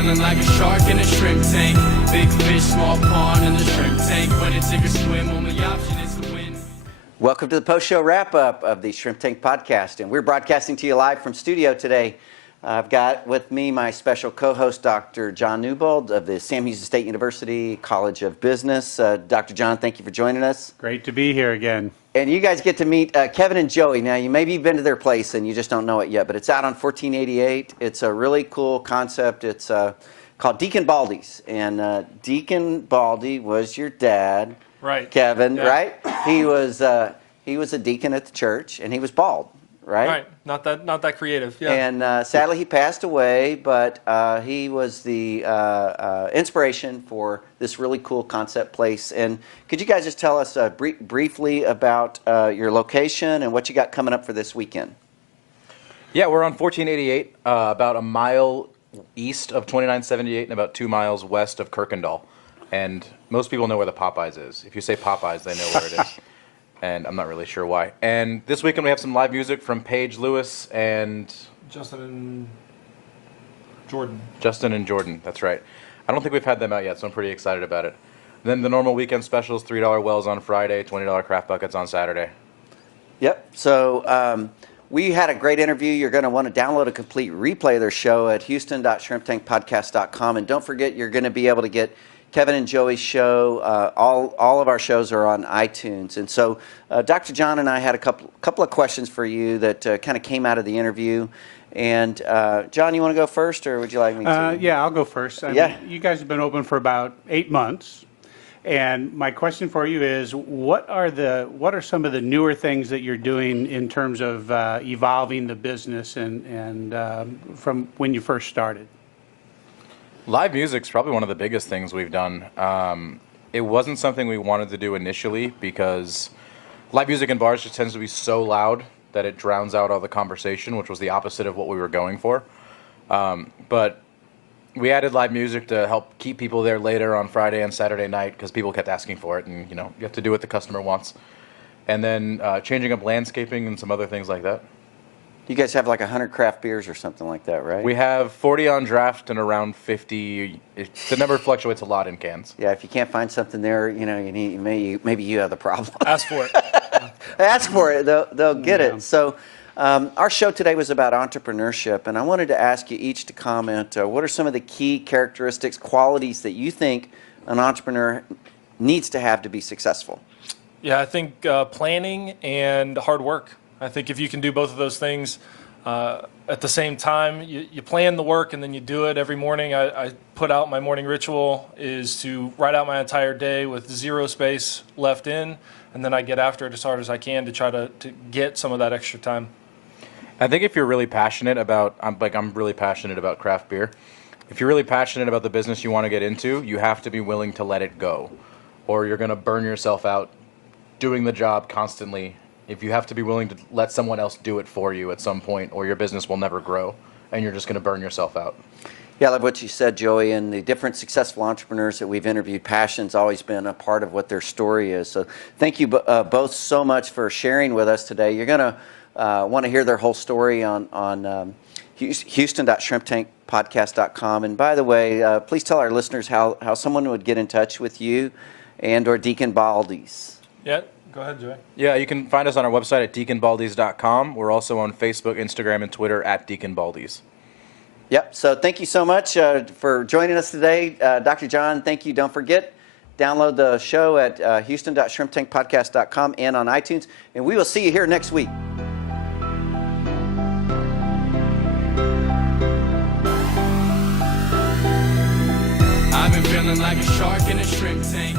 feeling like a shark in a shrimp tank. Big fish, small pond in the shrimp tank. When it take a swim, only option is to win. Welcome to the post-show wrap-up of the Shrimp Tank Podcast, and we're broadcasting to you live from studio today. I've got with me my special co-host, Dr. John Newbold of the Sam Houston State University College of Business. Dr. John, thank you for joining us. Great to be here again. And you guys get to meet Kevin and Joey. Now, maybe you've been to their place and you just don't know it yet, but it's out on 1488. It's a really cool concept. It's called Deacon Baldy's. And Deacon Baldy was your dad, Right. Kevin, Yeah. right? He was a deacon at the church, and he was bald, right? Right. Not that creative. Yeah. And sadly, he passed away, but he was the inspiration for this really cool concept place. And could you guys just tell us briefly about your location and what you got coming up for this weekend? Yeah, we're on 1488, about a mile east of 2978 and about 2 miles west of Kirkendall. And most people know where the Popeyes is. If you say Popeyes, they know where it is. And I'm not really sure why. And this weekend we have some live music from Paige Lewis and Justin and Jordan. Justin and Jordan. That's right. I don't think we've had them out yet, so I'm pretty excited about it. Then the normal weekend specials: $3 wells on Friday, $20 craft buckets on Saturday. Yep. So we had a great interview. You're going to want to download a complete replay of their show at houston.shrimptankpodcast.com. And don't forget, you're going to be able to get Kevin and Joey's show. All of our shows are on iTunes. And so Dr. John and I had a couple of questions for you that kind of came out of the interview. And John, you want to go first, or would you like me to? Yeah, I'll go first. I mean, you guys have been open for about 8 months. And my question for you is, what are some of the newer things that you're doing in terms of evolving the business and from when you first started? Live music's probably one of the biggest things we've done. It wasn't something we wanted to do initially because live music in bars just tends to be so loud that it drowns out all the conversation, which was the opposite of what we were going for. But we added live music to help keep people there later on Friday and Saturday night because people kept asking for it, and you have to do what the customer wants. And then changing up landscaping and some other things like that. You guys have like 100 craft beers or something like that, right? We have 40 on draft and around 50. The number fluctuates a lot in cans. Yeah, if you can't find something there, you need maybe you have the problem. Ask for it. Ask for it; they'll get it. So, our show today was about entrepreneurship, and I wanted to ask you each to comment. What are some of the key characteristics, qualities that you think an entrepreneur needs to have to be successful? Yeah, I think planning and hard work. I think if you can do both of those things at the same time, you plan the work and then you do it every morning. I put out my morning ritual is to write out my entire day with zero space left in, and then I get after it as hard as I can to try to get some of that extra time. I think if you're really passionate about, I'm really passionate about craft beer. If you're really passionate about the business you want to get into, you have to be willing to let it go, or you're going to burn yourself out doing the job constantly. If you have to be willing to let someone else do it for you at some point, or your business will never grow, and you're just going to burn yourself out. Yeah, I love what you said, Joey, and the different successful entrepreneurs that we've interviewed, passion's always been a part of what their story is. So thank you both so much for sharing with us today. You're going to want to hear their whole story on houston.shrimptankpodcast.com. And by the way, please tell our listeners how someone would get in touch with you and or Deacon Baldy's. Yeah. Go ahead, Joey. Yeah, you can find us on our website at deaconbaldys.com. We're also on Facebook, Instagram, and Twitter at Deacon Baldys. Yep. So thank you so much for joining us today. Dr. John, thank you. Don't forget, download the show at houston.shrimptankpodcast.com and on iTunes. And we will see you here next week. I've been feeling like a shark in a shrimp tank.